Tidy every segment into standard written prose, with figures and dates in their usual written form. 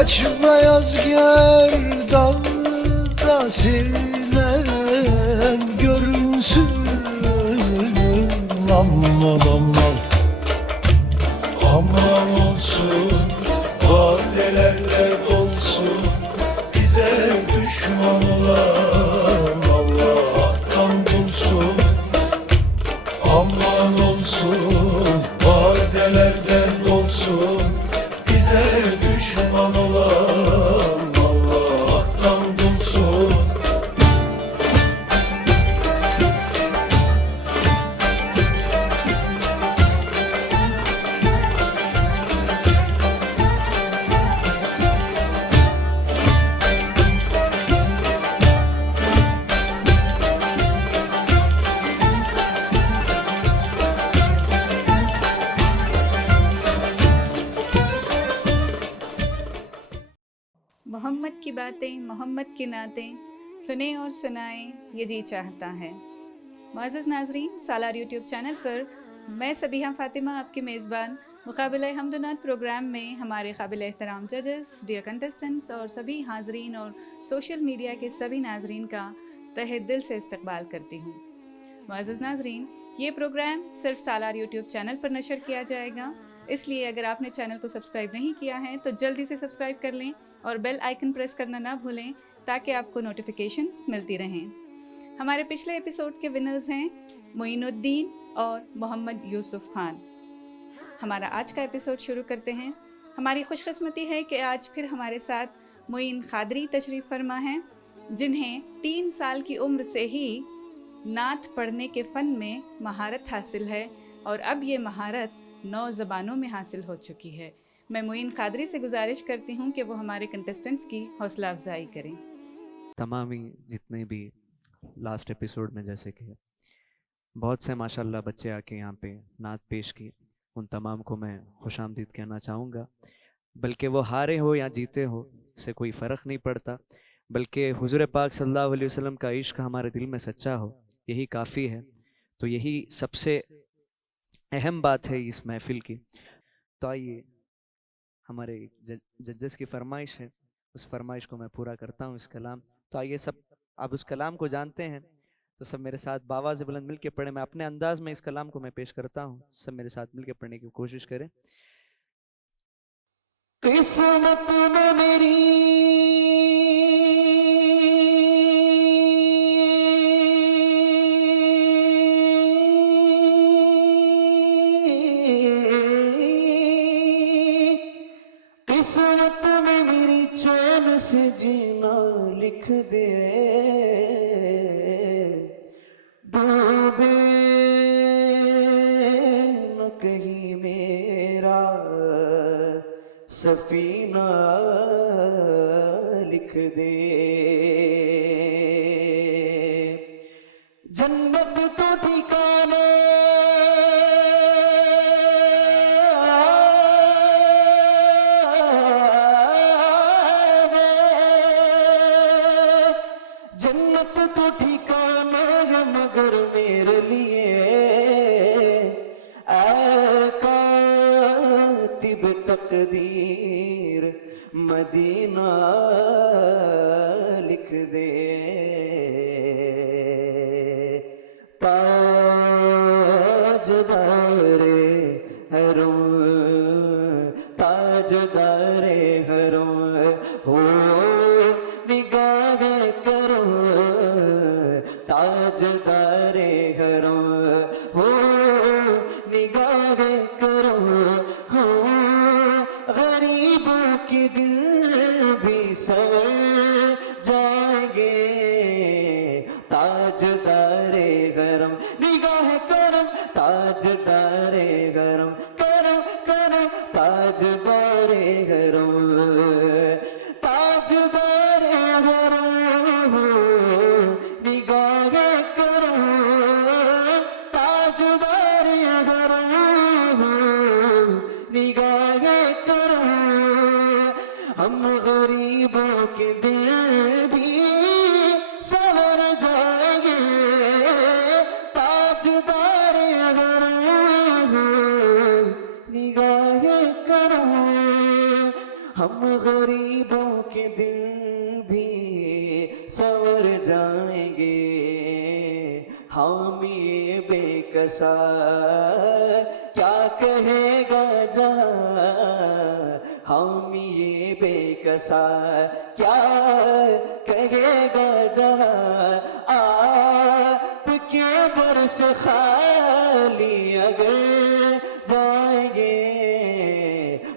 Aç beyaz gerdanlıda sinen görünsün aman aman. Aman olsun vadelerle dolsun, bize düşman olan Allah'tan bulsun. Aman olsun vadelerden dolsun, bize düşman olan Allah'tan bulsun. Mohammad की बातें मोहम्मद के नाते सुने और सुनाएं ये जी चाहता है। मुअज़्ज़ज़ नाज़रीन, सालार यूट्यूब चैनल पर मैं सबीहा फ़ातिमा आपकी मेज़बान मुक़ाबिला हमदनात प्रोग्राम में हमारे काबिल एहतराम जजेस, डियर कंटेस्टेंट्स और सभी हाज़रीन और सोशल मीडिया के सभी नाज़रीन का तहे दिल से इस्तकबाल करती हूँ। मुअज़्ज़ज़ नाज़रीन, ये प्रोग्राम सिर्फ सालार यूट्यूब चैनल पर नशर किया जाएगा, इसलिए अगर आपने चैनल को सब्सक्राइब नहीं किया है तो जल्दी से सब्सक्राइब कर लें और बेल आइकन प्रेस करना ना भूलें ताकि आपको नोटिफिकेशंस मिलती रहें। हमारे पिछले एपिसोड के विनर्स हैं मोइनुद्दीन और मोहम्मद यूसुफ खान। हमारा आज का एपिसोड शुरू करते हैं। हमारी खुशकिस्मती है कि आज फिर हमारे साथ मोइन खादरी तशरीफ़ फरमा हैं, जिन्हें 3 साल की उम्र से ही नात पढ़ने के फ़न में महारत हासिल है और अब ये महारत 9 ज़बानों में हासिल हो चुकी है। मैं मोइन खादरी से गुजारिश करती हूँ कि वो हमारे कंटेस्टेंट्स की हौसला अफजाई करें। तमामी जितने भी लास्ट एपिसोड में जैसे कि बहुत से माशाल्लाह बच्चे आके यहाँ पे नात पेश की, उन तमाम को मैं खुशामदीद कहना चाहूँगा। बल्कि वो हारे हो या जीते हो, इससे कोई फ़र्क नहीं पड़ता, बल्कि हुज़ूर पाक सल्लल्लाहु अलैहि वसल्लम का इश्क हमारे दिल में सच्चा हो, यही काफ़ी है। तो यही सबसे अहम बात है इस महफ़िल की। तो आइए, हमारे जजेस की फरमाइश है, उस फरमाइश को मैं पूरा करता हूँ, इस कलाम। तो आइए सब आप उस कलाम को जानते हैं, तो सब मेरे साथ बावाज़ बुलंद मिल के पढ़ें। मैं अपने अंदाज में इस कलाम को मैं पेश करता हूँ, सब मेरे साथ मिल के पढ़ने की कोशिश करें। किस्मत में मेरी चैन से जीना लिख दे, डूबे न कहीं मेरा सफीना लिख दे। जन्नत तो ठिकाना तो ठिकाना है, मगर मेरे लिए कातिब तकदीर मदीना लिख दे। ताजदारे हरम, ताजदारे हरम हो निगाह करो, ताजदारे हरम हो निगाह करो। हो गरीबों के दिल भी सवर जाएंगे, ताजदारे गरम निगाह करम ताजदारे गरम करम करम ताजदारे गरम ताजदारे गरम निगाह करम ताजदारे गरम निगाह करम हम गरीबों के दिल भी संवर जाएंगे ताजदार गरम निगाह करम हम गरीबों के दिल भी संवर जाएंगे हामी ये बेकसा क्या कहेगा जहां हामी ये बेकसा क्या कहेगा जहां आपके दर से खाली अगर जाएंगे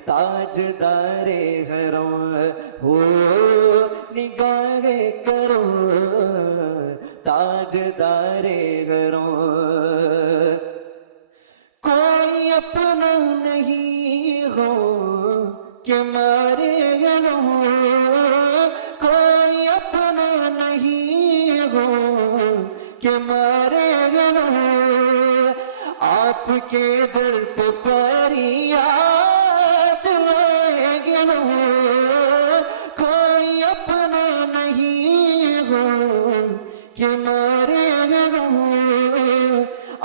ताजदारे गरम हो निगाह करो ताजदारे गरम कोई अपना नहीं हो कि मारे हो कोई अपना नहीं हो कि मारे हो आपके दर पे फरियाद लाएंगे हो कोई अपना नहीं हो कि मारे हो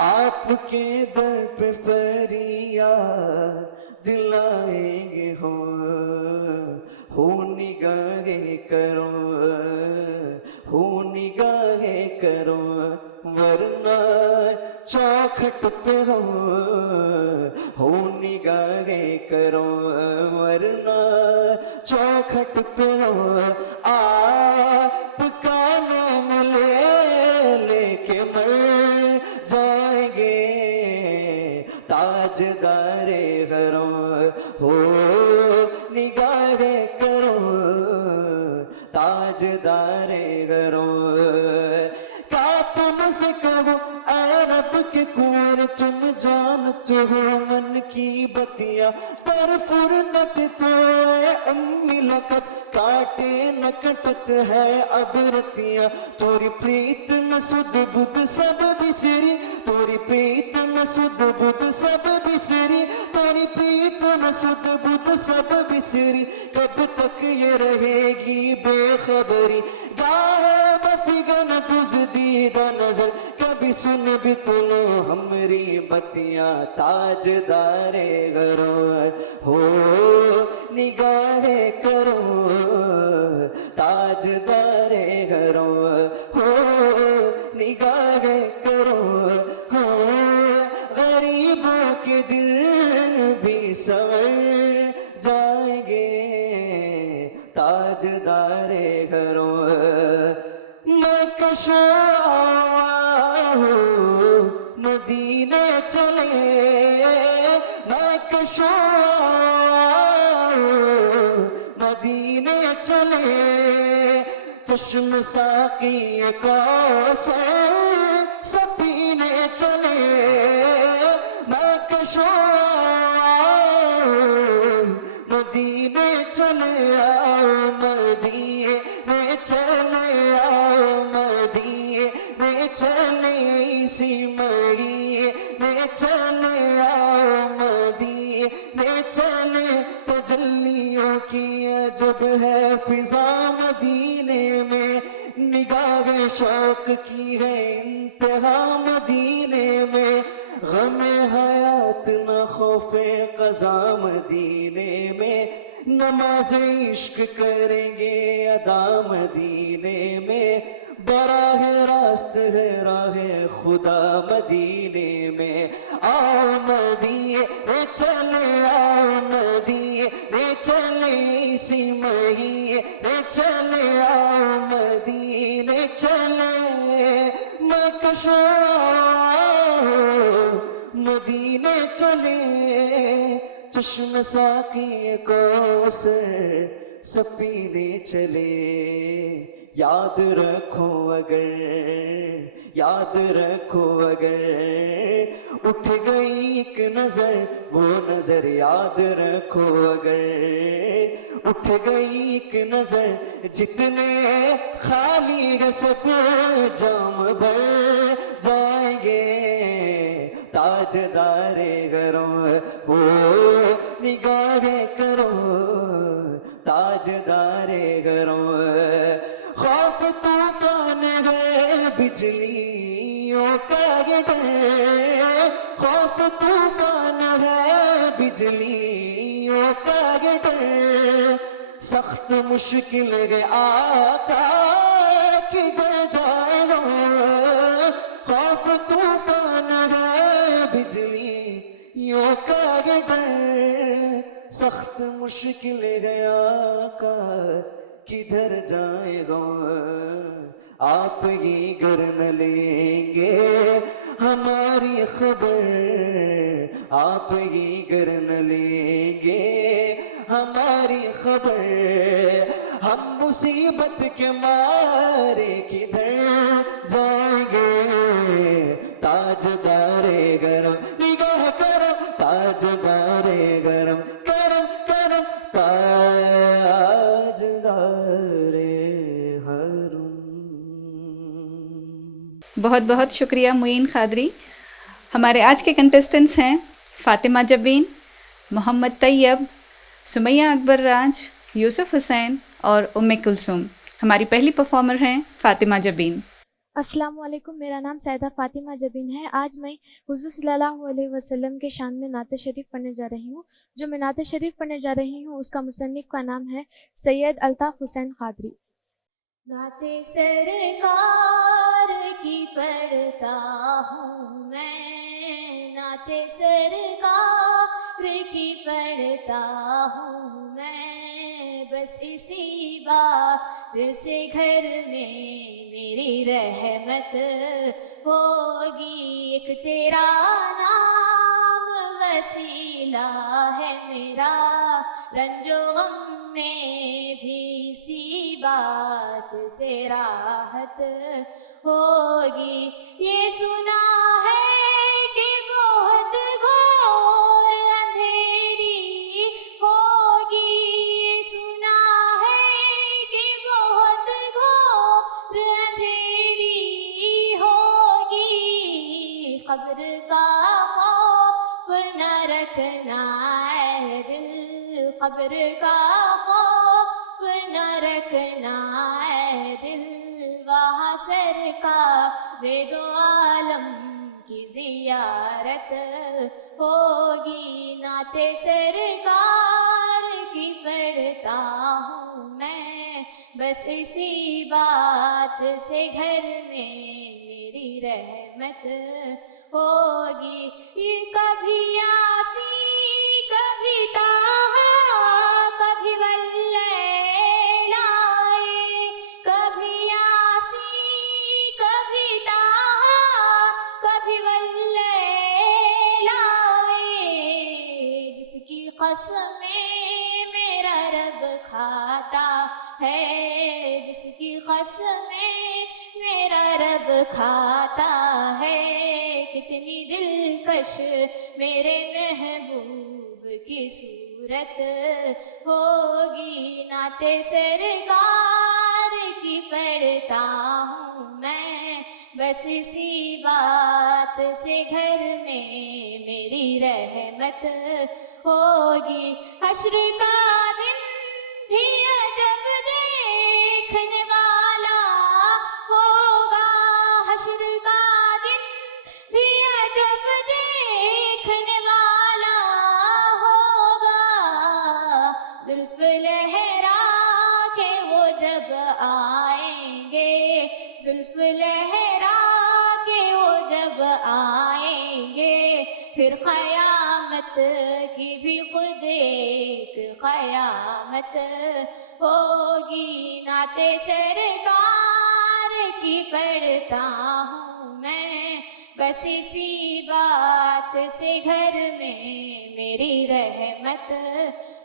आपके दर पे फरियाद दिलाएंगे हो निगाहे करो हो निगाहे करो वरना चौखट पे हो निगाहे करो वरना चौखट पे हो आपका नाम लेके मर जाएंगे ताजदारे गरम हो निगाहे करो ताजदारे गरम क्या तुमसे कहो ऐ रब के कुंवर तुम जानते हो मन की बतिया तर फुरकत तो अम्मी लकब काटे न कटत है अब रतिया तोरी प्रीत में सुध बुध सब बिसरी तोरी प्रीत में सुध बुध सब बिसरी तोरी प्रीत में सुध बुध सब बिसरी कब तक ये रहेगी बेखबरी गाहे बफिगन तुझ दीदा नजर कभी सुन भी तुलो हमरी बतिया ताजदारे गरो हो निगाहे करो ताजदारे गरो हो निगाहे करो हो गरीबों के दिल भी संवर जाएंगे ताजदारे गरो मैं कशा मदीने चले मैं कशा मदीने चले चश्म साकी कौसर सफीने चले मैं कशा मदीने चले आओ मदीने चले आओ मदीने चले इसी महीने चले आओ मदीने चले तजल्लियों की अजब है फिजा मदीने में निगाह शौक की है इंतहा मदीने में गम हयात न खौफे कज़ा मदीने में नमाज इश्क करेंगे अदा मदीने में बराह रास्त है राह खुदा मदीने में आओ मदीने चले आओ मदीने चले इसी महीने चले आओ मदीने चले मकशा मदीने चले चश्म साकी कौसर सपीने चले याद रखो अगर, याद रखो अगर उठ गई एक नजर, वो नजर याद रखो अगर उठ गई एक नजर, जितने खाली है सब जाम भर जाएंगे। ताजदारे गरम वो निगाहें करो, ताजदारे गरम खौफ तूफान है बिजलियों का ये डर, खौफ तूफान है बिजलियों का ये डर, सख्त मुश्किल है आका किधर जाएगा, खौफ तूफान है बिजलियों का ये डर, सख्त मुश्किल है आका किधर जाएगा। आप ही गर न लेंगे हमारी खबर, आप ही गर न लेंगे हमारी खबर, हम मुसीबत के मारे किधर जाएंगे। ताजदारे गरम निगाह करम, ताजदारे गरम करम करम, ताजदारे हरम। बहुत बहुत शुक्रिया मुईन खादरी। हमारे आज के कंटेस्टेंट्स हैं फातिमा जबीन, मोहम्मद तैयब, सुमैया अकबर राज, यूसुफ हुसैन और उम्मे कुलसूम। हमारी पहली परफॉर्मर हैं फातिमा जबीन। अस्सलाम वालेकुम, मेरा नाम सैयदा फातिमा जबीन है। आज मैं हुज़ूर सल्लल्लाहु अलैहि वसल्लम के शान में नात शरीफ पढ़ने जा रही हूँ। जो मैं नात शरीफ पढ़ने जा रही हूँ उसका मुसन्निफ का नाम है सैयद अल्ताफ़ हुसैन क़ादरी। नाते सरकार की पढ़ता हूँ मैं, नाते सरकार की पढ़ता हूँ मैं, बस इसी बात से घर में मेरी रहमत होगी। एक तेरा नाम वसीला है मेरा, रंजो गम में भी इसी बात से राहत होगी। ये सुना है कि बहुत घोर अंधेरी होगी, ये सुना है कि बहुत घोर अंधेरी होगी। कब्र का खौफ न रखना है दिल, कब्र का खौफ न रखना है दिल, वहाँ सरकार दो आलम की ज़ियारत होगी। नाते सरकार की पढ़ता हूँ मैं, बस इसी बात से घर में मेरी रहमत होगी। ये कभी आसी कभी ताहा कभी वल्लैलाए, कभी आसी कभी ताहा कभी वल्लैलाए, जिसकी कसमें मेरा रब खाता है, जिसकी कसमें मेरा रब खाता है। कितनी दिलकश मेरे महबूब की सूरत होगी। नाते सरकार की पढ़ता हूँ मैं, बस इसी बात से घर में मेरी रहमत होगी। हश्र का दिन भी अजब देखने वाला होगा, हश्र का दिन भी अजब देखने वाला होगा। जुल्फ लहरा के वो जब आएंगे, जुल्फ लहरा के वो जब आएंगे, फिर क़यामत की भी खुद एक क़यामत होगी। नाते सरकार की पढ़ता हूँ मैं, बस इसी बात से घर में मेरी रहमत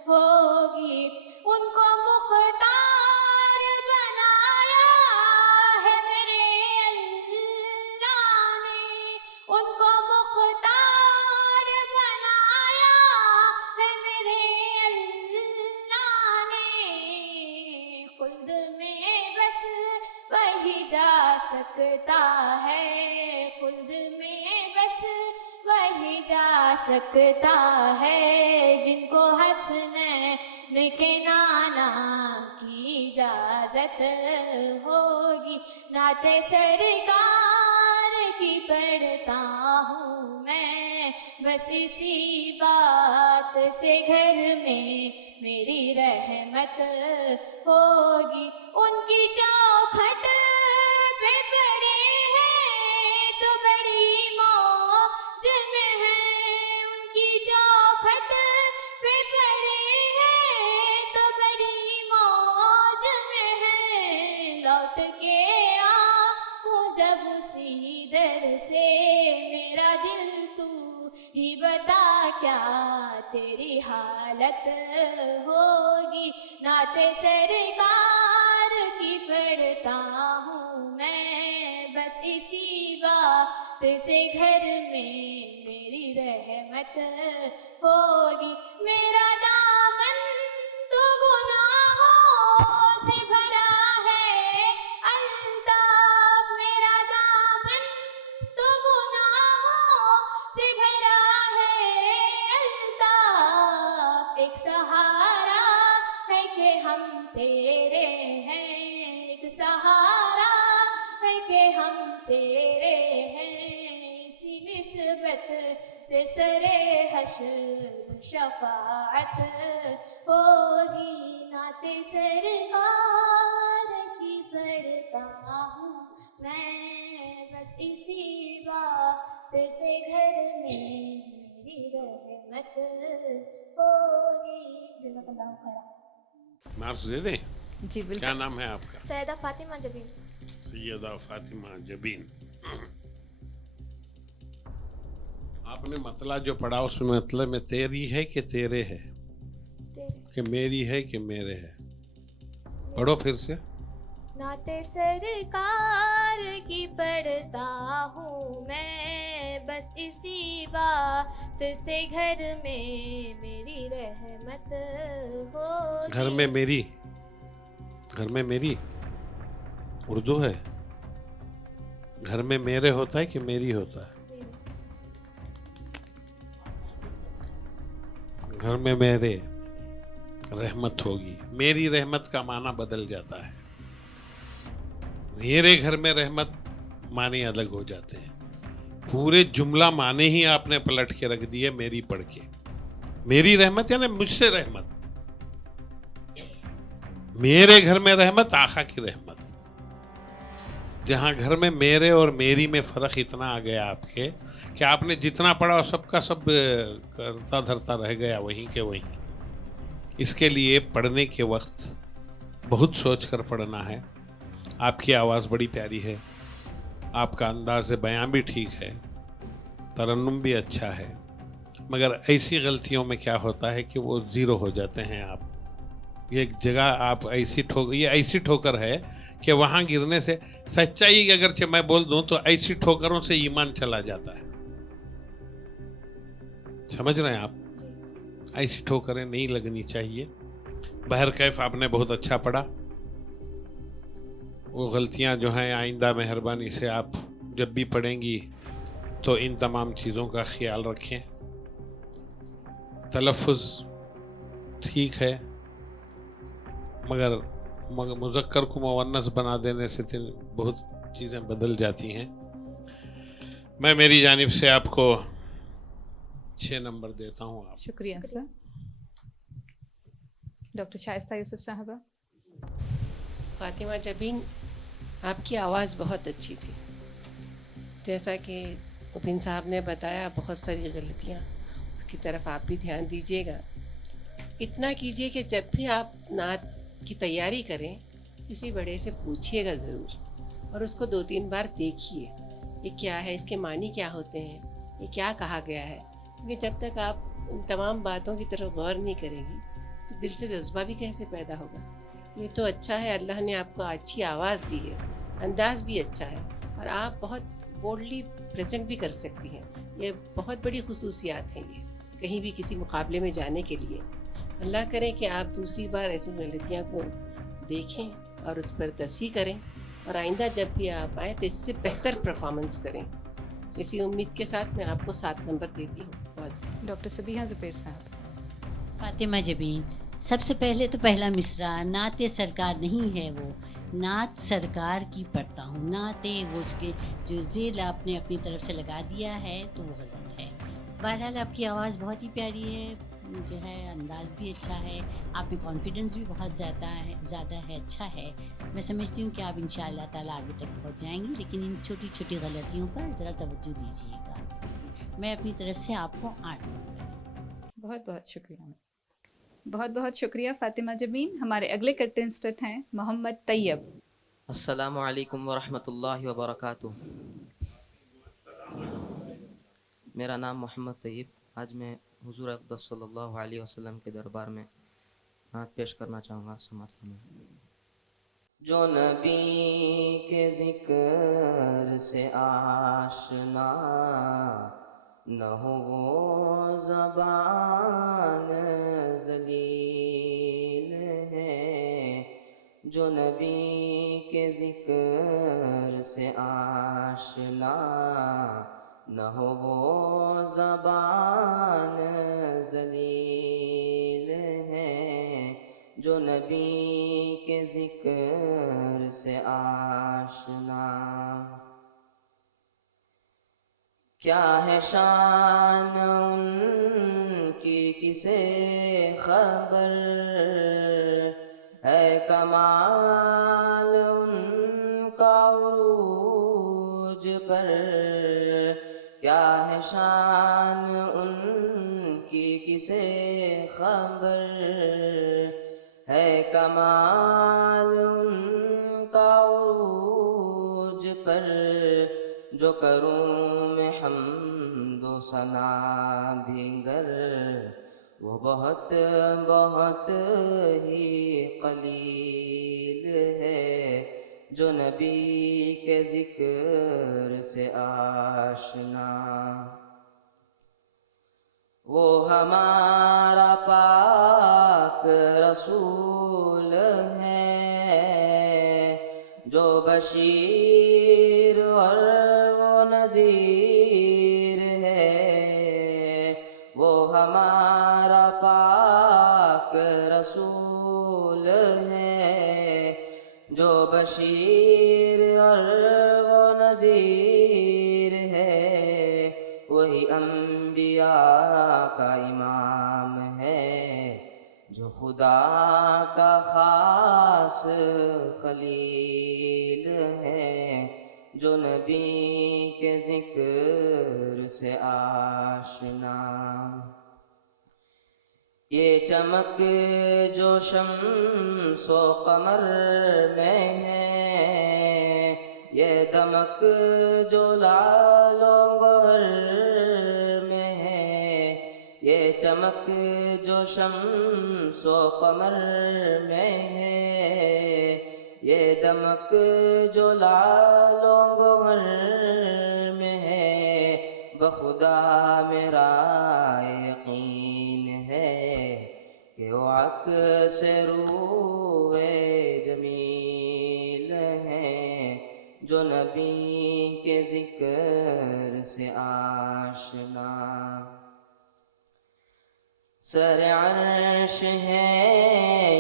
होगी। उनको मुख्तार बनाया वही जा सकता है, खुद में बस वही जा सकता है, जिनको हसनैन के नाना की इजाजत होगी। नाते सरकार की पढ़ता हूँ मैं, बस इसी बात से घर में मेरी रहमत होगी। उनकी चौखट पे पड़े हैं तो बड़ी मौज में है, उनकी चौखट पे पड़े हैं तो बड़ी मौज में है। लौट के आऊं जब उसी दर से, मेरा दिल तू ही बता क्या तेरी हालत होगी। नाते सरकार की पढ़ता हूँ मैं, बस इसी बात से घर में मेरी रहमत होगी। मेरा दामन तो गुनाहों से भरा है अल्ताफ, मेरा दामन तो गुनाहों से भरा है अल्ताफ। एक सहारा है कि हम तेरे हैं, एक सहारा है कि हम तेरे हैं, इसी निस्बत से सरे हश्र शफाअत होगी। नाते सरकार की पढ़ता हूँ मैं, बस इसी बात से घर में मेरी रहमत होगी। जज़ाकल्लाहु खैरा। मार्क्स दे दें? जी बिल्कुल। क्या नाम है आपका? सैयदा फातिमा जबीन। सैयदा फातिमा जबीन। आपने मतला जो पढ़ा उसमें मतलब में तेरी है कि तेरे है, कि मेरी है कि मेरे है? पढ़ो फिर से। नाते सरकार की पढ़ता हूँ मैं, बस इसी बात से घर में मेरी रहमत होगी। घर में मेरी, घर में मेरी उर्दू है। घर में मेरे होता है कि मेरी होता है? घर में मेरे रहमत होगी। मेरी रहमत का माना बदल जाता है। मेरे घर में रहमत माने अलग हो जाते हैं। पूरे जुमला माने ही आपने पलट के रख दिए मेरी पढ़ के। मेरी रहमत यानी मुझसे रहमत। मेरे घर में रहमत आका की रहमत। जहां घर में मेरे और मेरी में फर्क इतना आ गया आपके कि आपने जितना पढ़ा सबका सब करता धरता रह गया वहीं के वहीं। इसके लिए पढ़ने के वक्त बहुत सोच कर पढ़ना है। आपकी आवाज़ बड़ी प्यारी है, आपका अंदाज़ बयां भी ठीक है, तरन्नुम भी अच्छा है, मगर ऐसी गलतियों में क्या होता है कि वो ज़ीरो हो जाते हैं। आप ये जगह आप ये ऐसी ठोकर है कि वहाँ गिरने से सच्चाई अगरचे मैं बोल दूं तो ऐसी ठोकरों से ईमान चला जाता है। समझ रहे हैं आप? ऐसी ठोकरें नहीं लगनी चाहिए। बहर कैफ आपने बहुत अच्छा पढ़ा। वो गलतियां जो हैं आइंदा मेहरबानी से आप जब भी पढ़ेंगी तो इन तमाम चीज़ों का ख्याल रखें। तलफ़ुज़ ठीक है मगर मुज़क्कर को मुअन्नस बना देने से बहुत चीज़ें बदल जाती हैं। मैं मेरी जानिब से आपको 6 नंबर देता हूँ। आप शुक्रिया सर। डॉक्टर शाइस्ता यूसुफ साहबा। फातिमा जबीन, आपकी आवाज़ बहुत अच्छी थी। जैसा कि मुबीन साहब ने बताया, बहुत सारी गलतियाँ, उसकी तरफ आप भी ध्यान दीजिएगा। इतना कीजिए कि जब भी आप नात की तैयारी करें किसी बड़े से पूछिएगा ज़रूर और उसको 2-3 बार देखिए, ये क्या है, इसके मानी क्या होते हैं, ये क्या कहा गया है। क्योंकि जब तक आप उन तमाम बातों की तरफ गौर नहीं करेंगी तो दिल से जज्बा भी कैसे पैदा होगा। ये तो अच्छा है अल्लाह ने आपको अच्छी आवाज़ दी है, अंदाज़ भी अच्छा है और आप बहुत बोल्डली प्रेजेंट भी कर सकती हैं। ये बहुत बड़ी खुसूसियात हैं ये कहीं भी किसी मुकाबले में जाने के लिए। अल्लाह करे कि आप दूसरी बार ऐसी गलतियाँ को देखें और उस पर तस्हीह करें اور آئندہ جب بھی آپ آئیں تو اس سے بہتر پرفارمنس کریں. اسی امید کے ساتھ میں آپ کو 7 نمبر دیتی ہوں. بہت ڈاکٹر سبیحہ زبیر صاحب. فاطمہ جبین. سب سے پہلے تو پہلا مصرع نعت سرکار نہیں ہے، وہ نعت سرکار کی پڑھتا ہوں. نعت وہ جو ذیل آپ نے اپنی طرف سے لگا دیا ہے تو وہ غلط ہے. بہرحال آپ کی آواز بہت ہی پیاری ہے، جو ہے انداز بھی اچھا ہے، آپ میں کانفیڈنس بھی بہت زیادہ ہے، اچھا ہے. میں سمجھتی ہوں کہ آپ انشاءاللہ تعالیٰ آگے تک پہنچ جائیں گی، لیکن ان چھوٹی چھوٹی غلطیوں پر ذرا توجہ دیجیے گا. میں اپنی طرف سے آپ کو 8 نمبر. بہت بہت شکریہ. بہت بہت شکریہ فاطمہ جبین. ہمارے اگلے کنٹestant ہیں محمد طیب. السلام علیکم ورحمۃ اللہ وبرکاتہ. میرا نام محمد طیب. آج میں حضور اقدس صلی اللہ علیہ وسلم کے دربار میں نعت پیش کرنا چاہوں گا. سماعت فرمائیں. جو نبی کے ذکر سے آشنا نہ ہو وہ زبان ذلیل ہے. جو نبی کے ذکر سے آشنا نہ ہو وہ زبان ذلیل ہے. جو نبی کے ذکر سے آشنا. کیا ہے شان ان کی کسے خبر ہے کمال ان کا عروج پر. کیا ہے شان ان کی کسے خبر ہے کمال ان کا عروج پر. جو کروں میں حمد و ثنا بھی گر وہ بہت بہت ہی قلیل ہے. جو نبی کے ذکر سے آشنا. وہ ہمارا پاک رسول ہے جو بشیر اور وہ نذیر ہے. وہ ہمارا پاک رسول ہے جو بشیر اور وہ نذیر ہے. وہی انبیاء کا امام ہے جو خدا کا خاص خلیل ہے. جو نبی کے ذکر سے آشنا. یہ چمک جو شمس و قمر میں ہے، یہ دمک جو لال و گوہر میں ہے. یہ چمک جو شمس و قمر میں ہے، یہ دمک جو لال و گوہر میں ہے. بخدا میرا یقین ہے کہ وہ عکس روئے جمیل ہے. جو نبی کے ذکر سے آشنا. سر عرش ہے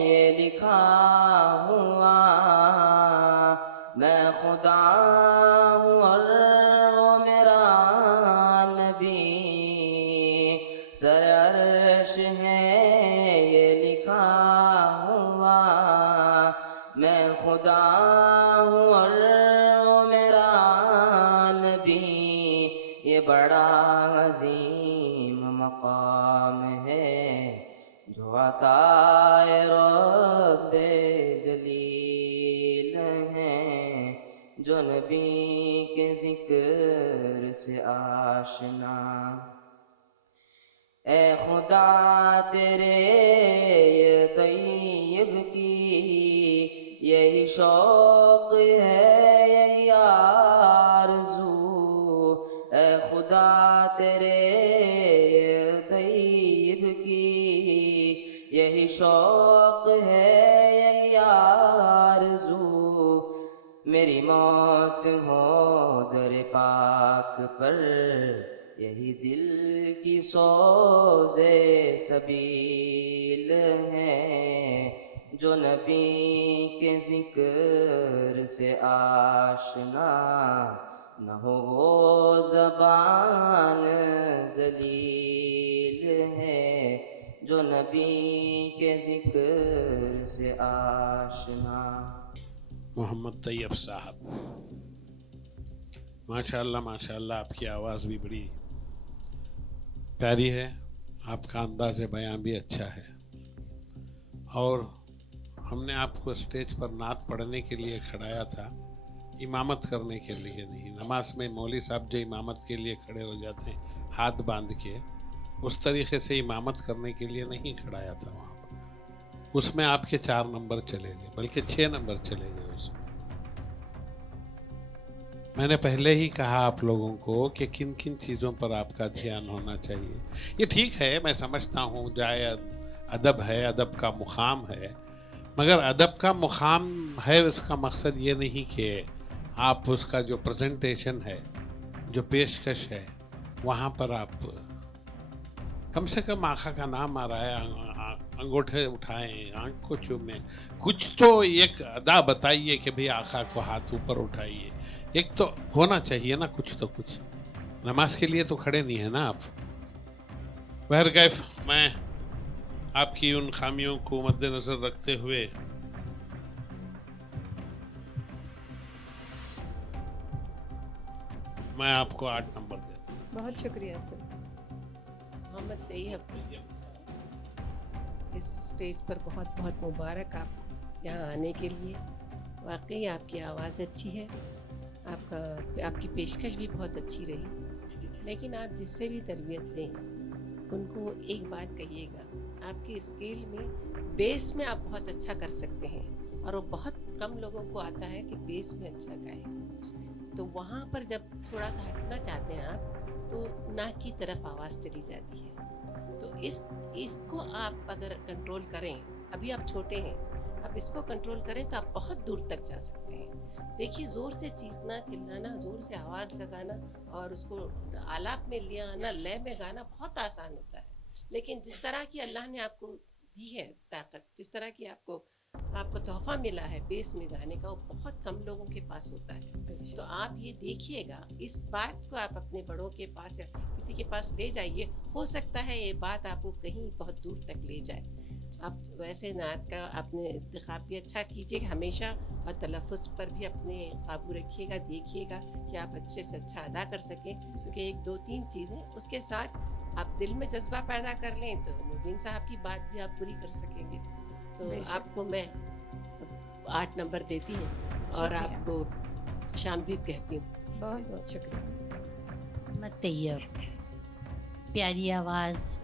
یہ لکھا ہوا میں خدا ہوں اور وہ میرا نبی. سر عرش ہے یہ لکھا ہوا میں خدا ہوں اور وہ میرا نبی. یہ بڑا عظیم مقام ہے جو عطائے رب جلیل ہے. جو نبی کے ذکر سے آشنا. اے خدا تیرے یہ طیب کی یہی شوق ہے یہی آرزو. اے خدا تیرے یہ طیب کی یہی شوق ہے یہی آرزو. میری موت ہو در پاک پر، یہی دل کی سوز سبیل ہے، جو نبی کے ذکر سے آشنا نہ ہو وہ زبان ذلیل ہے، جو نبی کے ذکر سے آشنا۔ محمد طیب صاحب، ماشاء اللہ آپ کی آواز بھی بڑی پیاری ہے، آپ کا انداز بیان بھی اچھا ہے، اور ہم نے آپ کو اسٹیج پر نعت پڑھنے کے لیے کھڑایا تھا، امامت کرنے کے لیے نہیں۔ نماز میں مولوی صاحب جو امامت کے لیے کھڑے ہو جاتے ہیں ہاتھ باندھ کے، اس طریقے سے امامت کرنے کے لیے نہیں کھڑایا تھا وہاں پر۔ اس میں آپ کے 4 نمبر چلے گئے، بلکہ 6 نمبر چلے گئے اس میں۔ میں نے پہلے ہی کہا آپ لوگوں کو کہ کن کن چیزوں پر آپ کا دھیان ہونا چاہیے۔ یہ ٹھیک ہے، میں سمجھتا ہوں جائے ادب ہے، ادب کا مقام ہے، مگر ادب کا مقام ہے، اس کا مقصد یہ نہیں کہ آپ اس کا جو پریزنٹیشن ہے، جو پیشکش ہے، وہاں پر آپ کم سے کم آقا کا نام آ رہا ہے، انگوٹھے اٹھائیں، آنکھ کو چومیں، کچھ تو ایک ادا بتائیے کہ بھئی آقا کو ہاتھ اوپر اٹھائیے، ایک تو ہونا چاہیے نا کچھ تو کچھ۔ نماز کے لیے تو کھڑے نہیں ہیں نا آپ۔ بہرکیف میں آپ کی ان خامیوں کو مد نظر رکھتے ہوئے میں آپ کو 8 نمبر دیتا ہوں۔ بہت شکریہ سر۔ محمد طیب، اس سٹیج پر بہت بہت مبارک آپ کو یہاں آنے کے لیے۔ واقعی آپ کی آواز اچھی ہے، آپ کی پیشکش بھی بہت اچھی رہی، لیکن آپ جس سے بھی تربیت لیں ان کو ایک بات کہیے گا، آپ کے اسکیل میں بیس میں آپ بہت اچھا کر سکتے ہیں، اور وہ بہت کم لوگوں کو آتا ہے کہ بیس میں اچھا گائیں۔ تو وہاں پر جب تھوڑا سا ہٹنا چاہتے ہیں آپ، تو ناک کی طرف آواز چلی جاتی ہے۔ تو اس کو آپ اگر کنٹرول کریں، ابھی آپ چھوٹے ہیں، آپ اس کو کنٹرول کریں تو آپ بہت دور تک جا سکتے ہیں۔ دیکھیے، زور سے چیخنا، چلانا، زور سے آواز لگانا اور اس کو آلاپ میں لے آنا، لے میں گانا بہت آسان ہوتا ہے، لیکن جس طرح کی اللہ نے آپ کو دی ہے طاقت، جس طرح کی آپ کو تحفہ ملا ہے بیس میں گانے کا، وہ بہت کم لوگوں کے پاس ہوتا ہے۔ تو آپ یہ دیکھیے گا، اس بات کو آپ اپنے بڑوں کے پاس یا کسی کے پاس لے جائیے، ہو سکتا ہے یہ بات آپ کو کہیں بہت دور تک لے جائے۔ آپ ویسے نعت کا اپنے انتخاب بھی اچھا کیجیے گا ہمیشہ، اور تلفظ پر بھی اپنے قابو رکھیے گا، دیکھیے گا کہ آپ اچھے سے اچھا ادا کر سکیں، کیونکہ 1-2-3 چیزیں اس کے ساتھ آپ دل میں جذبہ پیدا کر لیں تو مبین صاحب کی بات بھی آپ پوری کر سکیں گے۔ تو آپ کو میں 8 نمبر دیتی ہوں اور آپ کو خوش آمدید کہتی ہوں۔ بہت بہت شکریہ۔ محمد طیب، پیاری آواز،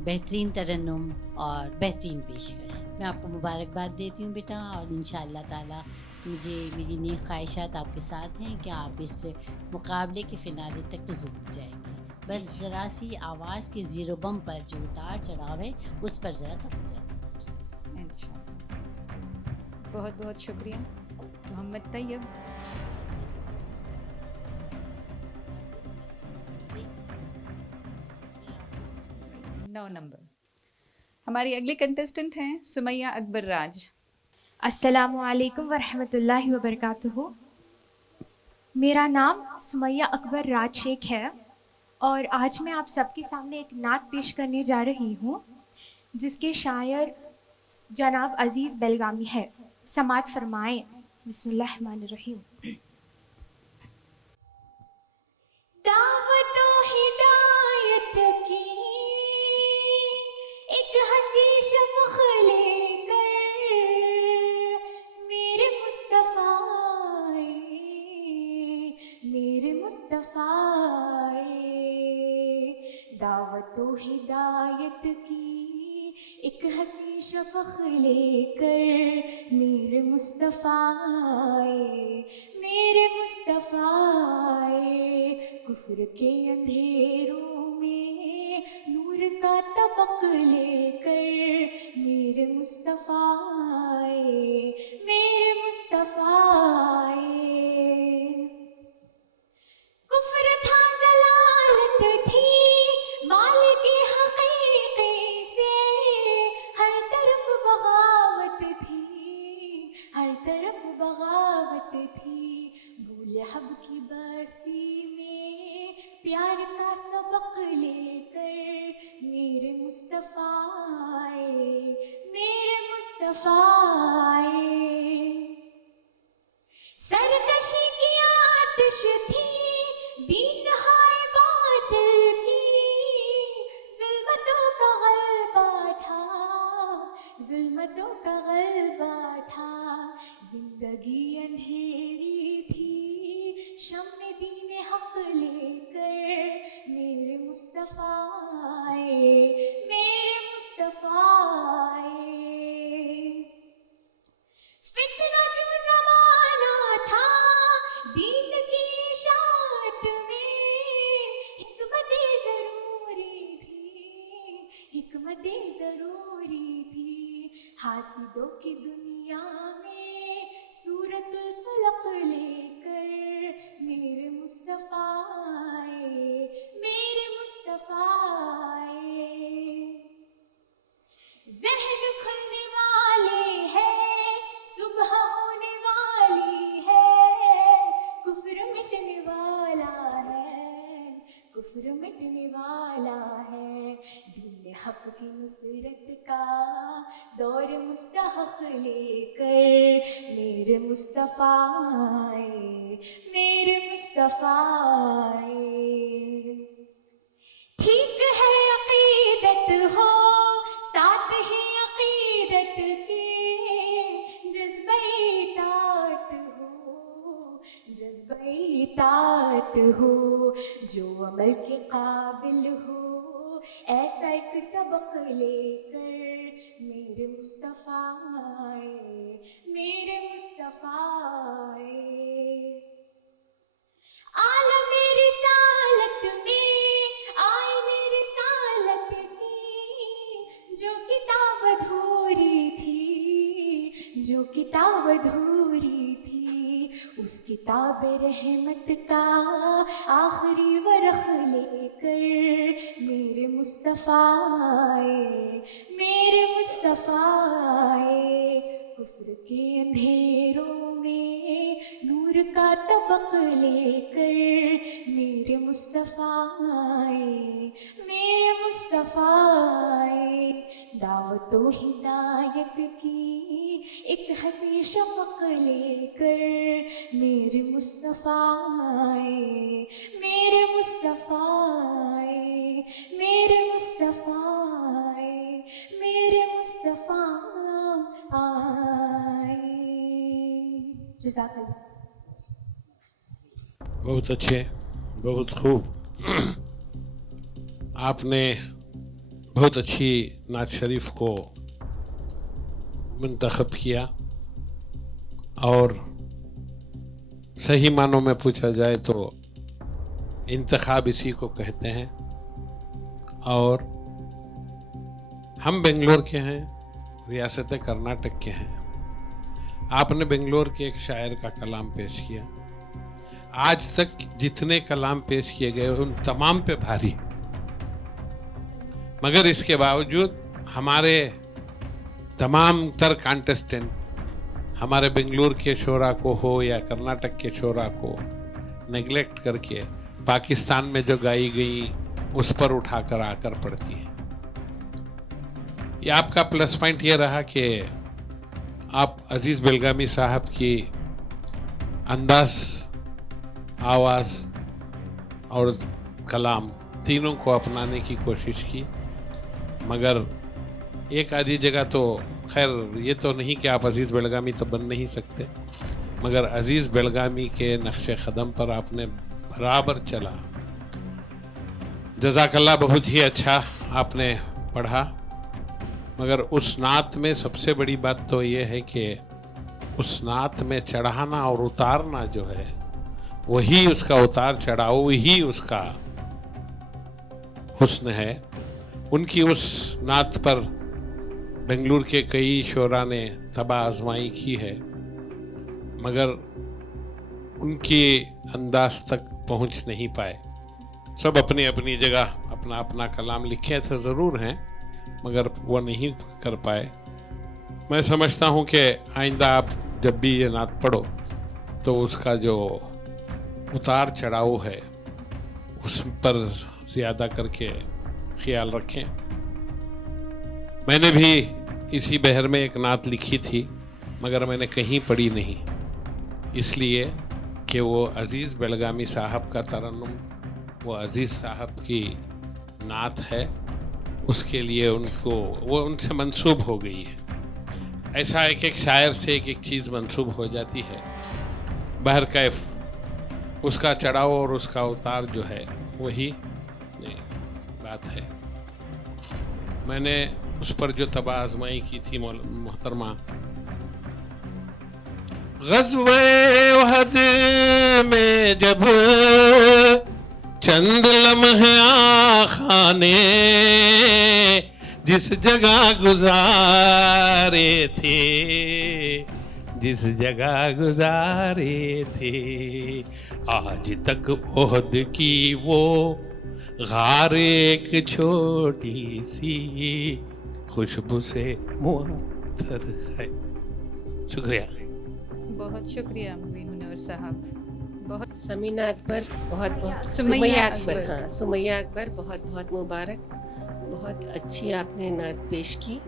بہترین ترنم اور بہترین پیشکش، میں آپ کو مبارکباد دیتی ہوں بیٹا، اور انشاءاللہ تعالی میری نیک خواہشات آپ کے ساتھ ہیں کہ آپ اس مقابلے کے فنالے تک تو ضرور جائیں گے، بس ذرا سی آواز کے زیر و بم پر جو اتار چڑھاؤ ہے اس پر ذرا توجہ دیجیے۔ انشاءاللہ۔ بہت بہت شکریہ محمد طیب۔ نو نمبر ہماری اگلی کنٹیسٹنٹ ہیں سمیہ اکبر راج۔ السلام علیکم ورحمۃ اللہ وبرکاتہ۔ میرا نام سمیہ اکبر راج شیخ ہے، اور آج میں آپ سب کے سامنے ایک نعت پیش کرنے جا رہی ہوں جس کے شاعر جناب عزیز بیلگامی ہے۔ سماعت فرمائیں۔ بسم اللہ الرحمن الرحیم۔ دعوت و ہدایت کی ایک ہنسی شفق لے کر میرے مصطفیٰ دعوت و ہدایت کی ایک ہنسی شفق لے کر میرے مصطفیٰ کفر کے اندھیروں میں نور کا طبق لے کر میرے مصطفیٰ लहब की बस्ती में प्यार का सबक लेकर मेरे मुस्तफ़ा आए, मेरे मुस्तफ़ा आए। सरकशी की आतिश थी दीन हाय बातिल की, जुल्मतों का गलबा था, जुल्मतों का गलबा था। जिंदगी अंधेरी थी, शम्मे दीन हक लेकर मेरे मुस्तफ़ा आए, मेरे मुस्तफ़ा आए। फितना जो ज़माना था दीन की इशाअत में, हिकमतें ज़रूरी थी, हिकमतें ज़रूरी थी। हासिदों की दुनिया में सूरतुल फलक लेकर मेरे मुस्तफ़ा आए, मेरे मुस्तफ़ा आए। ज़हन खुलने वाले हैं, सुबह होने वाली है, कुफ्र मिटने वाला है, कुफ्र मिटने वाला है। दीन हक की नुसरत का दौर मुस्तहक लेकर मेरे मुस्तफ़ा आए, मेरे मुस्तफ़ा आए। ठीक है अक़ीदत हो साथ ही अक़ीदत के, जज़्बे इताअत हो, जज़्बे इताअत हो। जो अमल के काबिल हो ऐसा एक सबक लेकर मेरे मुस्तफ़ा आए, मेरे मुस्तफ़ा आए। आलम रिसालत में आईने रिसालत की जो किताब अधूरी थी, जो किताब अधूरी थी, उस किताब रहमत का आखिरी वरख लेकर मेरे मुस्तफ़ा आए, मेरे मुस्तफ़ा आए। कुफ्र के अंधेरों में नूर का तबक लेकर मेरे मुस्तफ़ा आए, मेरे मुस्तफ़ा आए। दावत व हिदायत की एक हसी शफ़क़ लेकर मेरे मुस्तफ़ा आए, मेरे मुस्तफ़ा आए, मेरे मुस्तफ़ा आए, मेरे मुस्तफ़ा आए। जज़ाकल्लाह। बहुत अच्छे, बहुत खूब। आपने बहुत अच्छी नात शरीफ को मुंतखब किया और सही मानों में पूछा जाए तो इंतखाब इसी को कहते हैं। और हम बेंगलोर के हैं, रियासत कर्नाटक के हैं। आपने बेंगलोर के एक शायर का कलाम पेश किया। आज तक जितने कलाम पेश किए गए उन तमाम पे भारी, मगर इसके बावजूद हमारे तमाम तर कॉन्टेस्टेंट हमारे बेंगलुरु के शोरा को हो या कर्नाटक के शोरा को नेगलेक्ट करके पाकिस्तान में जो गाई गई उस पर उठाकर आकर पड़ती है। ये आपका प्लस पॉइंट ये रहा कि आप अजीज़ बेलगामी साहब की अंदाज़, आवाज़ और कलाम तीनों को अपनाने की कोशिश की। मगर एक आधी जगह तो खैर ये तो नहीं कि आप अजीज़ बेलगामी तो बन नहीं सकते, मगर अजीज़ बेलगामी के नक्शे क़दम पर आपने बराबर चला। जज़ाकल्लाह, बहुत ही अच्छा आपने पढ़ा। मगर उस नात में सबसे बड़ी बात तो ये है कि उस नात में चढ़ाना और उतारना जो है वही उसका उतार चढ़ाव ही उसका हुस्न है। उनकी उस नात पर बेंगलुरु के कई शोरा ने तबाह आजमाई की है, मगर उनकी अंदाज तक पहुंच नहीं पाए। सब अपनी अपनी जगह अपना अपना कलाम लिखे तो ज़रूर हैं, मगर वो नहीं कर पाए। मैं समझता हूँ कि आइंदा आप जब भी ये नात पढ़ो तो उसका जो उतार चढ़ाव है उस पर ज़्यादा करके ख्याल रखें। मैंने भी इसी बहर में एक नात लिखी थी मगर मैंने कहीं पढ़ी नहीं, इसलिए कि वो अज़ीज़ बेलगामी साहब का तरन्नुम वो अज़ीज़ साहब की नात है, उसके लिए उनको वो उनसे मंसूब हो गई है। ऐसा एक एक शायर से एक एक चीज़ मंसूब हो जाती है। बहर कैफ उसका चढ़ाव और उसका उतार जो है वही बात है। मैंने उस पर जो तबाह आजमाई की थी मोहतरमा, ग़ज़वे उहद में जब चंद लम्हे आक़ा ने जिस जगह गुजारे थे, जिस जगह गुजारे थे, आज तक ओहद की वो गार एक छोटी सी खुशबू से मुअत्तर है। शुक्रिया। बहुत शुक्रिया मुबीन मुनव्वर साहब। बहुत समीना अकबर बहुत बहुत सुमैया अकबर, हाँ सुमैया अकबर बहुत बहुत मुबारक। बहुत अच्छी आपने नात पेश की।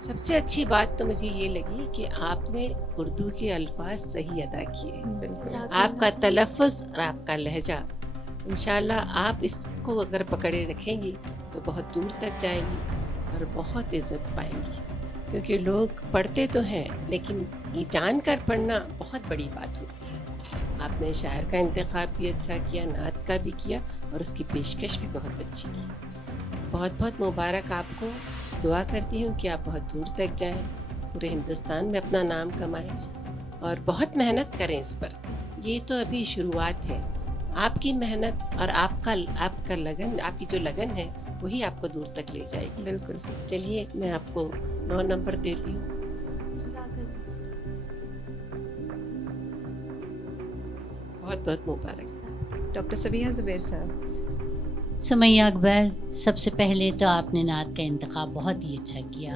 सबसे अच्छी बात तो मुझे ये लगी कि आपने उर्दू के अल्फाज सही अदा किए। बिल्कुल आपका तलफ़ुज़ और आपका लहजा, इंशाल्लाह आप इसको अगर पकड़े रखेंगी तो बहुत दूर तक जाएंगी और बहुत इज़्ज़त पाएंगी। क्योंकि लोग पढ़ते तो हैं लेकिन ये जानकर पढ़ना बहुत बड़ी बात होती है। आपने शायर का इंतखाब भी अच्छा किया, नात का भी किया और उसकी पेशकश भी बहुत अच्छी की। बहुत बहुत मुबारक आपको। दुआ करती हूँ कि आप बहुत दूर तक जाएं, पूरे हिंदुस्तान में अपना नाम कमाएं और बहुत मेहनत करें इस पर। ये तो अभी शुरुआत है। आपकी मेहनत और आपका लगन, आपकी जो लगन है वही आपको दूर तक ले जाएगी। बिल्कुल। चलिए मैं आपको 9 नंबर देती हूँ। बहुत बहुत मुबारक। डॉक्टर सबीहा ज़ुबैर साहब। सुमैया अकबर, सबसे पहले तो आपने नात का इंतखाब बहुत ही अच्छा किया।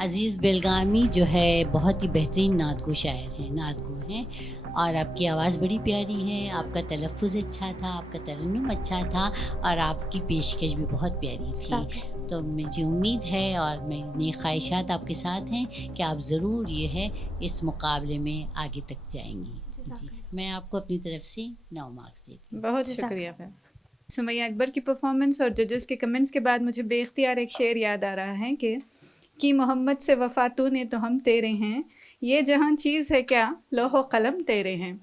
अज़ीज़ बेलगामी जो है बहुत ही बेहतरीन नात गो शायर हैं, नात गो हैं और आपकी आवाज़ बड़ी प्यारी है, आपका तलफ़ुज़ अच्छा था, आपका तरन्नुम अच्छा था और आपकी पेशकश भी बहुत प्यारी थी। तो मुझे उम्मीद है और मेरी ख्वाहिशात आपके साथ हैं कि आप ज़रूर ये है इस मुकाबले में आगे तक जाएंगी। जी, मैं आपको अपनी तरफ से 9 मार्क्स देती हूँ। बहुत शुक्रिया मैम। सुमैया अकबर की परफॉर्मेंस और जजेस के कमेंट्स के बाद मुझे बेख्तियार एक शेर याद आ रहा है कि मोहम्मद से वफ़ा तूने तो हम तेरे हैं, ये जहां चीज़ है क्या लोहो कलम तेरे हैं।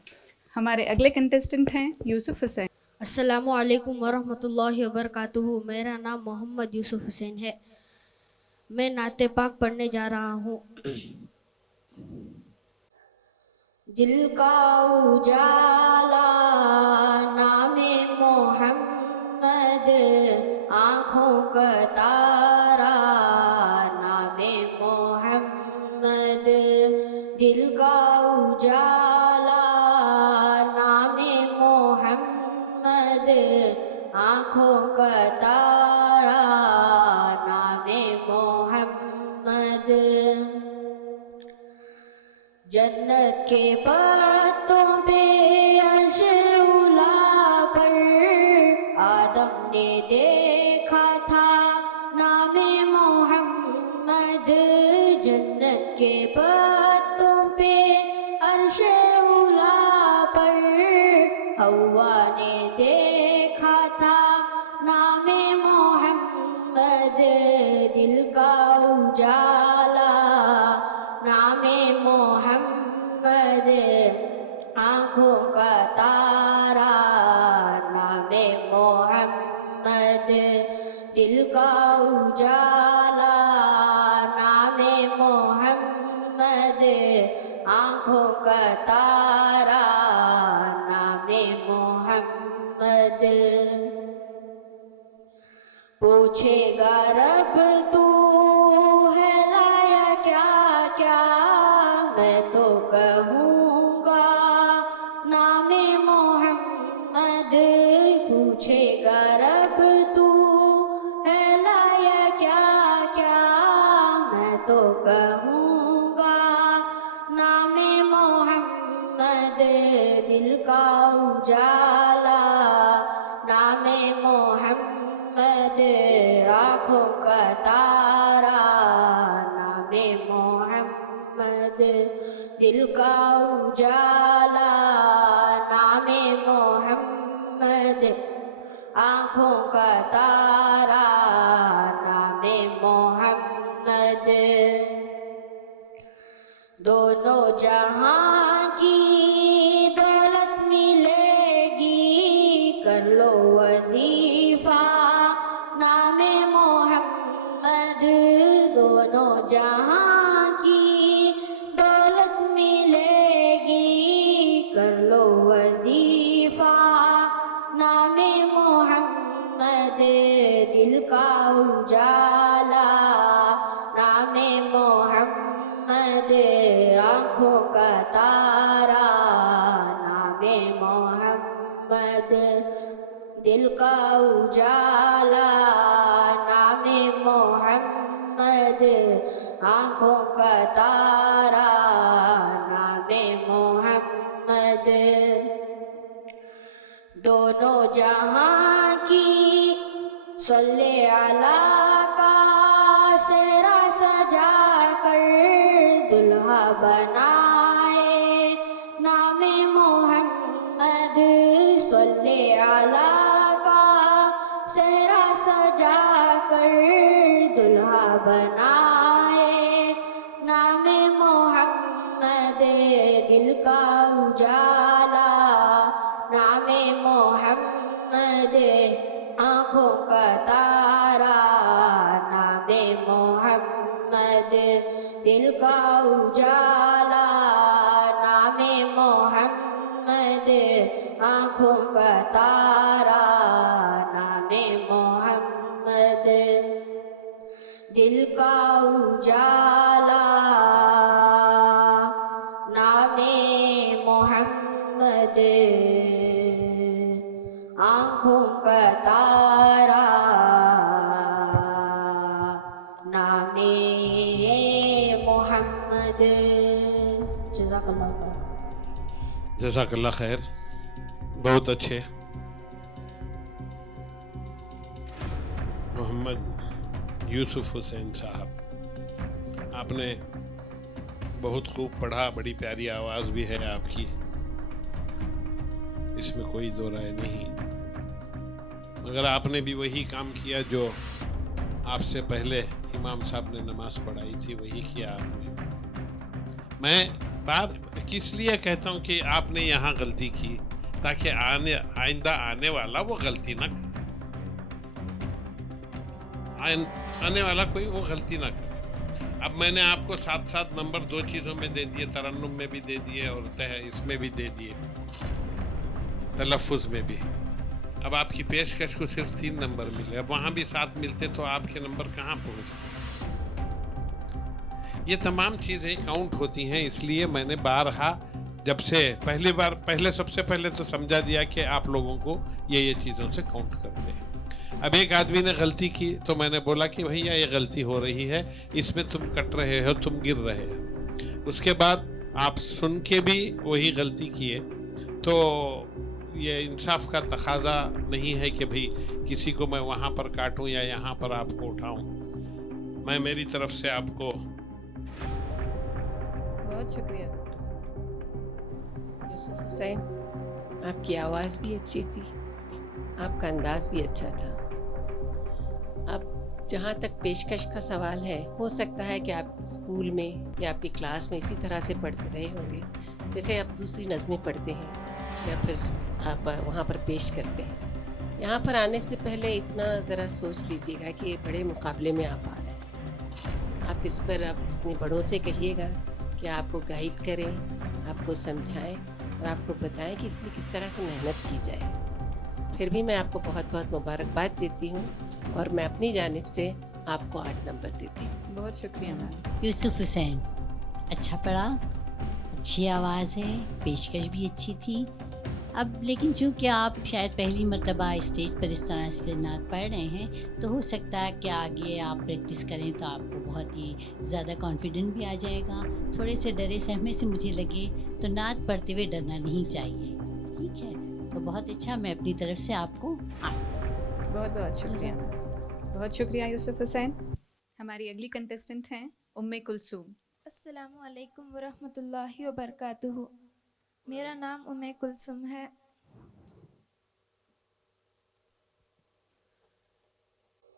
हमारे अगले कंटेस्टेंट हैं यूसुफ हुसैन। अस्सलामु अलैकुम वरहमतुल्लाहि वबरकातुहू। मेरा नाम मोहम्मद यूसुफ हुसैन है। मैं नाते पाक पढ़ने जा रहा हूँ। दिल का उजाला नामे मोहम्मद, आँखों का तारा नामे मोहम्मद। दिल का उजाला नामे मोहम्मद, आँखों का तारा नामे मोहम्मद। जन्नत के पत्तों पे अर्श उला पर आदम ने देखा था नामे मोहम्मद। जन्नत के पत्तों पे अर्श उला पर हवा ने देखा था नामे मोहम्मद। दिल का उजाला नामे मोहम्मद, आँखों का तारा नामे मोहम्मद। दिल का उजाला नामे मोहम्मद, आँखों का तारा नामे मोहम्मद। पूछेगा रब तू है लाया क्या क्या, मैं तो कहूँगा नामे मोहम्मद। पूछेगा रब तू है लाया क्या क्या, मैं तो कहूँगा नामे मोहम्मद। दिल का उजाला नाम मोहम्मद आँखों का तारा नाम मोहम्मद दिल का उजाला नाम मोहम्मद आँखों का तारा नाम मोहम्मद दोनों जहां की दौलत मिलेगी कर लो वजीफा नाम मोहम्मद दोनों जहां की दौलत मिलेगी कर लो वजीफा नाम मोहम्मद दिल का उजाला नाम मोहम्मद आँखों का तारा नाम मोहम्मद दिल का उजाला नाम मोहम्मद आँखों का तारा नाम मोहम्मद दोनों जहां की सल्ले अला का सेहरा सजा कर दुल्हा बनाए नाम मोहम्मद सल्ले अला का सेहरा सजा कर दुल्हा बनाए नाम मोहम्मद दिल का उजाला नाम मोहम्मद आँखों का तारा नाम मोहम्मद दिल का उजाला नाम मोहम्मद आँखों का तारा नाम मोहम्मद दिल का उजाला नाम मोहम्मद आँखों का तारा नाम मोहम्मद जज़ाकल्लाह खैर। जज़ाकल्लाह खैर, बहुत अच्छे। मोहम्मद यूसुफ हुसैन साहब, आपने बहुत खूब पढ़ा, बड़ी प्यारी आवाज़ भी है आपकी, इसमें कोई दो राय नहीं। मगर आपने भी वही काम किया जो आपसे पहले इमाम साहब ने नमाज पढ़ाई थी, वही किया आपने। मैं बार किस लिए कहता हूँ कि आपने यहाँ गलती की, ताकि आइंदा आने वाला वो गलती ना करे, आने वाला कोई वो गलती ना करे। अब मैंने आपको 7 नंबर 2 चीज़ों में दे दिए, तरन्नुम में भी दे दिए और इसमें भी दे दिए, तलफ़ुज़ में भी। अब आपकी पेशकश को सिर्फ 3 नंबर मिले, अब वहाँ भी 7 मिलते तो आपके नंबर कहाँ पहुँचते। ये तमाम चीज़ें काउंट होती हैं, इसलिए मैंने बारहा जब से पहले सबसे पहले तो समझा दिया कि आप लोगों को ये चीज़ों से काउंट करते हैं। अब एक आदमी ने गलती की तो मैंने बोला कि भैया ये गलती हो रही है, इसमें तुम कट रहे हो, तुम गिर रहे हो। उसके बाद आप सुन के भी वही गलती किए तो ये इंसाफ का तकाजा नहीं है कि भाई किसी को मैं वहाँ पर काटूं या यहाँ पर आपको उठाऊं। मैं मेरी तरफ से आपको बहुत शुक्रिया। यूसुफ हुसैन, आपकी आवाज़ भी अच्छी थी, आपका अंदाज भी अच्छा था। अब जहाँ तक पेशकश का सवाल है, हो सकता है कि आप स्कूल में या आपकी क्लास में इसी तरह से पढ़ते रहे होंगे, जैसे आप दूसरी नज़में पढ़ते हैं या फिर आप वहाँ पर पेश करते हैं। यहाँ पर आने से पहले इतना ज़रा सोच लीजिएगा कि ये बड़े मुकाबले में आप आ रहे हैं। आप इस पर अपने बड़ों से कहिएगा कि आपको गाइड करें, आपको समझाएं और आपको बताएं कि इसमें किस तरह से मेहनत की जाए। फिर भी मैं आपको बहुत बहुत मुबारकबाद देती हूँ और मैं अपनी जानिब से आपको 8 नंबर देती हूँ। बहुत शुक्रिया मैम। यूसुफ हुसैन, अच्छा पढ़ा, अच्छी आवाज़ है, पेशकश भी अच्छी थी। अब लेकिन चूँकि आप शायद पहली मर्तबा स्टेज पर इस तरह से नात पढ़ रहे हैं, तो हो सकता है कि आगे आप प्रैक्टिस करें तो आपको बहुत ही ज़्यादा कॉन्फिडेंट भी आ जाएगा। थोड़े से डरे सहमे से मुझे लगे तो नात पढ़ते हुए डरना नहीं चाहिए। ٹھیک ہے؟ تو بہت اچھا، میں اپنی طرف سے آپ کو بہت بہت شکریہ، بہت شکریہ یوسف حسین. ہماری اگلی کنٹیسٹنٹ ہیں کلثوم. السلام علیکم ورحمۃ اللہ وبرکاتہ. میرا نام کلثوم ہے.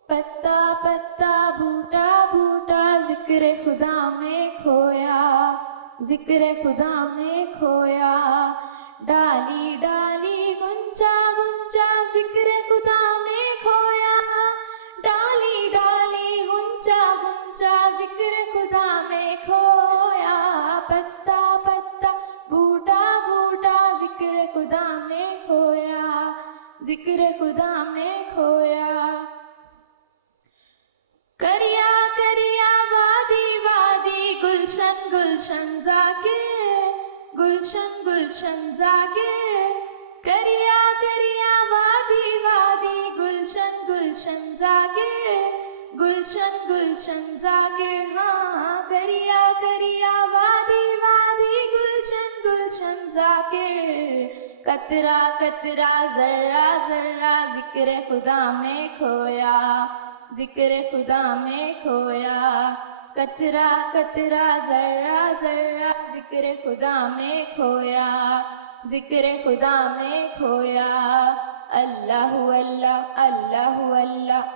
پتا پتا بوٹا بوٹا ذکر خدا میں کھویا، ذکر خدا میں کھویا، ڈالی ڈالی گنچا گنچا ذکر خدا میں کھویا، ڈالی ڈالی گنچا گنچا ذکر خدا میں کھویا، پتا پتا بوٹا بوٹا ذکر خدا میں کھویا، ذکر خدا میں کھویا. کریا کریا وادی وادی گلشن گلشن ذاکر، گلشن گلشن ذاکر، کریا کریا وادی وادی گلشن گلشن ذاکر، گلشن گلشن ذاکر. ہاں کریا کریا وادی وادی گلشن گلشن ذاکر، قطرہ قطرہ ذرہ ذرہ ذکر خدا میں کھویا، ذکر خدا میں کھویا، قطرہ قطرہ ذرہ ذرہ ذکر خدا میں کھویا، ذکر خدا میں کھویا. اللہ اللہ اللہ اللہ.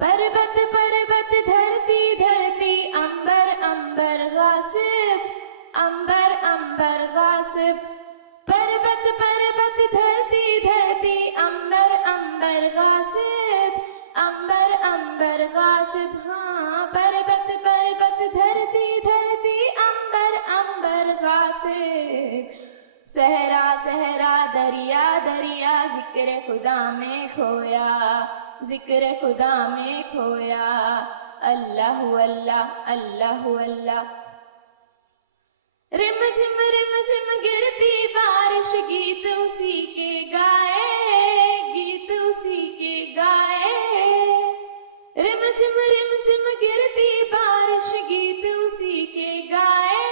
پربت پربت دھرتی دھرتی امبر امبر غاصب، امبر امبر غاصب، پربت پربت دھرتی دھرتی امبر امبر غاصب، امبر امبر غاصب. ہاں پربت پربت دھرتی دھرتی امبر امبر غاصب، صحرا صحرا دریا دریا ذکر خدا میں کھویا، ذکر خدا میں کھویا. اللہ اللہ اللہ اللہ. رم جھم گرتی بارش گیت اسی کے گائے، گیت اسی کے گائے، رم جھم گرتی بارش گیت اسی کے گائے،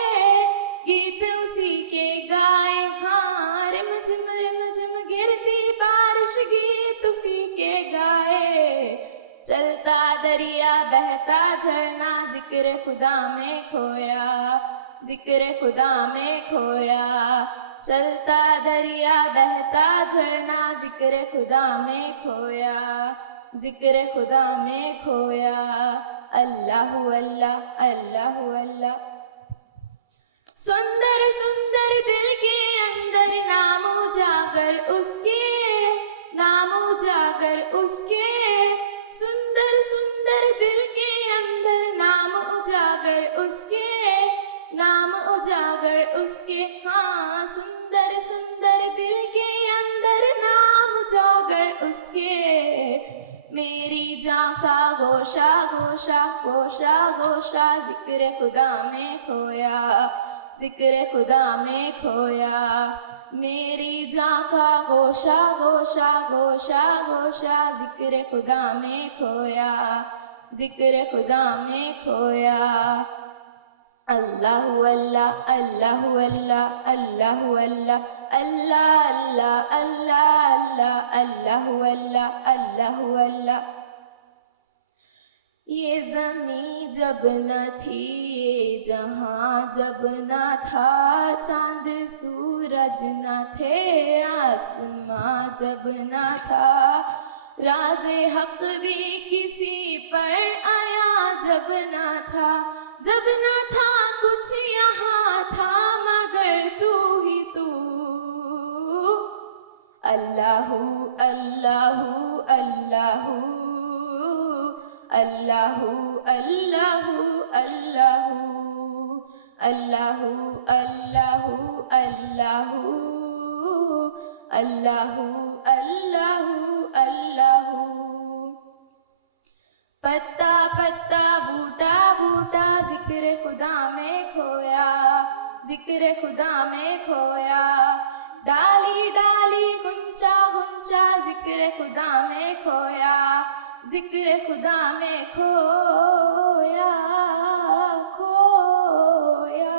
گیت اسی کے گائے. ہاں رم جھم گرتی بارش گیت اسی کے گائے، چلتا دریا بہتا جھرنا ذکر خدا میں کھویا، ذکر خدا میں کھویا، چلتا دریا بہتا جھرنا ذکر خدا میں کھویا، ذکر خدا میں کھویا. اللہ اللہ اللہ اللہ. سندر سندر دل کے اندر نام اجاگر اس کے، نام اجاگر اس کے، سندر سندر دل کے اندر نام اجاگر اس کے، نام اجاگر اس کے. ہاں سندر سندر دل کے اندر نام اجاگر اس کے، میری جاں کا گوشہ گوشہ گوشہ گوشہ ذکر خدا میں کھویا، ذکر خدا میں کھویا، میری جاں کا گوشہ گوشہ گوشہ گوشہ ذکر خدا میں کھویا، ذکر خدا میں کھویا. اللہ اللہ اللہ اللہ اللہ اللہ اللہ اللہ اللہ اللہ اللہ اللہ اللہ. یہ زمین جب نہ تھی، یہ جہاں جب نہ تھا، چاند سورج نہ تھے، آسماں جب نہ تھا، راز حق بھی کسی پر آیا جب نہ تھا، جب نہ تھا کچھ یہاں تھا مگر تو ہی تو. اللہ اللہ اللہ اللہ اللہ اللہ اللہ اللہ اللہ اللہ اللہ اللہ. پتا پتا بوٹا بوٹا ذکر خدا میں کھویا، ذکر خدا میں کھویا، ڈالی ڈالی غنچہ غنچہ ذکر خدا میں کھویا، ذکر خدا میں کھویا کھویا.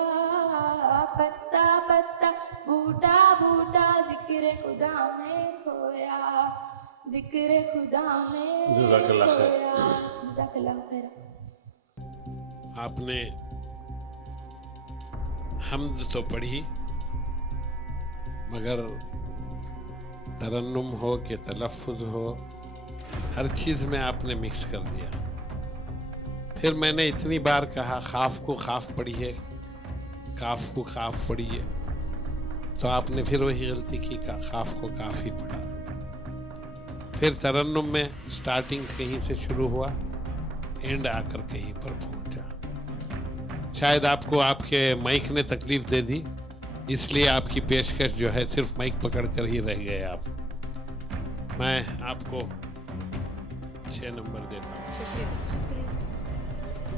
پتا پتا بوٹا उठा जिक्र खुदा में खोया, जिक्र खुदा में जज़ाकल्लाह खैर। खोया। जज़ाकल्लाह खैर। आपने हम्द तो पढ़ी, मगर तरन्नुम हो कि तलफ़्फ़ुज़ हो, हर चीज़ में आपने मिक्स कर दिया। फिर मैंने इतनी बार कहा खाफ को खाफ पढ़िए, काफ को काफ पढ़िए, तो आपने फिर वही गलती की, खाफ को काफ ही पढ़ा। फिर तरन्नुम में स्टार्टिंग कहीं से शुरू हुआ, एंड आकर कहीं पर पहुंचा। शायद आपको आपके माइक ने तकलीफ दे दी, इसलिए आपकी पेशकश जो है सिर्फ माइक पकड़ कर ही रह गए आप। मैं आपको 6 नंबर देता हूँ।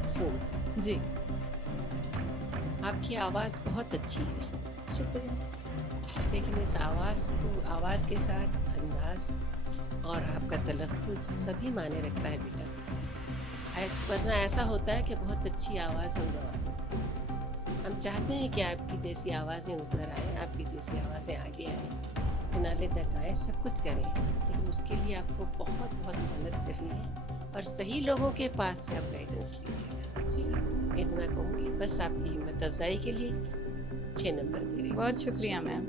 सुन जी, आपकी आवाज़ बहुत अच्छी है, शुक्रिया। लेकिन इस आवाज़ के साथ अंदाज और आपका तलफ़्फ़ुज़ सभी माने रखता है बेटा। वरना ऐसा होता है कि बहुत अच्छी आवाज़ हम गवा देते हैं। हम चाहते हैं कि आपकी जैसी आवाज़ें ऊपर आएँ, आपकी जैसी आवाज़ें आगे आएँ, फिनाले तक आए, सब कुछ करें, लेकिन उसके लिए आपको बहुत बहुत मेहनत करनी है और सही लोगों के पास से आप गाइडेंस लीजिएगा। जी इतना कहूँगी, बस आपकी हिम्मत अफजाई के लिए 6 नंबर दे रही हूँ। बहुत शुक्रिया मैम।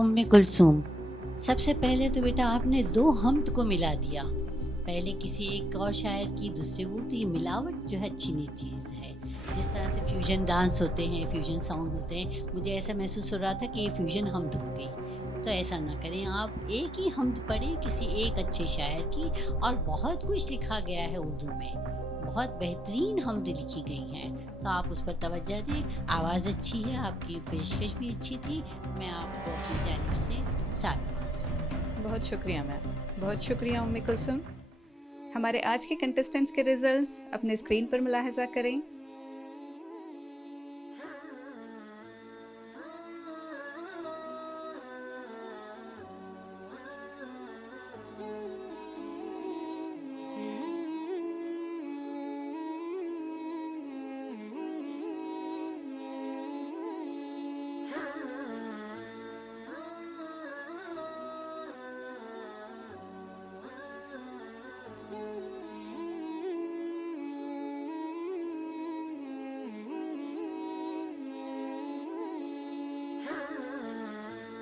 उम्मे कुलसूम, सबसे पहले तो बेटा आपने 2 हम्द को मिला दिया। पहले किसी एक और शायर की, दूसरे वो, तो ये मिलावट जो है अच्छी नहीं चीज़ है। जिस तरह से फ्यूजन डांस होते हैं, फ्यूजन सॉन्ग होते हैं, मुझे ऐसा महसूस हो रहा था कि ये फ्यूजन हम्द हो गई। तो ऐसा ना करें, आप एक ही हम्द पढ़ें किसी एक अच्छे शायर की। और बहुत कुछ लिखा गया है उर्दू में, बहुत बेहतरीन हम्द लिखी गई हैं, तो आप उस पर तवज्जो दें। आवाज़ अच्छी है, आपकी पेशकश भी अच्छी थी, मैं आपको अपनी जानिब से 7 मार्क्स। बहुत शुक्रिया मैम, बहुत शुक्रिया उम्मी कुलसुम। हमारे आज के कंटेस्टेंट्स के रिजल्ट्स अपने स्क्रीन पर मुलाहजा करें।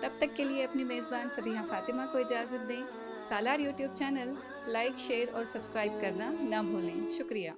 तब तक के लिए अपनी मेज़बान सबीहा फातिमा को इजाज़त दें। सालार यूट्यूब चैनल लाइक, शेयर और सब्सक्राइब करना ना भूलें। शुक्रिया।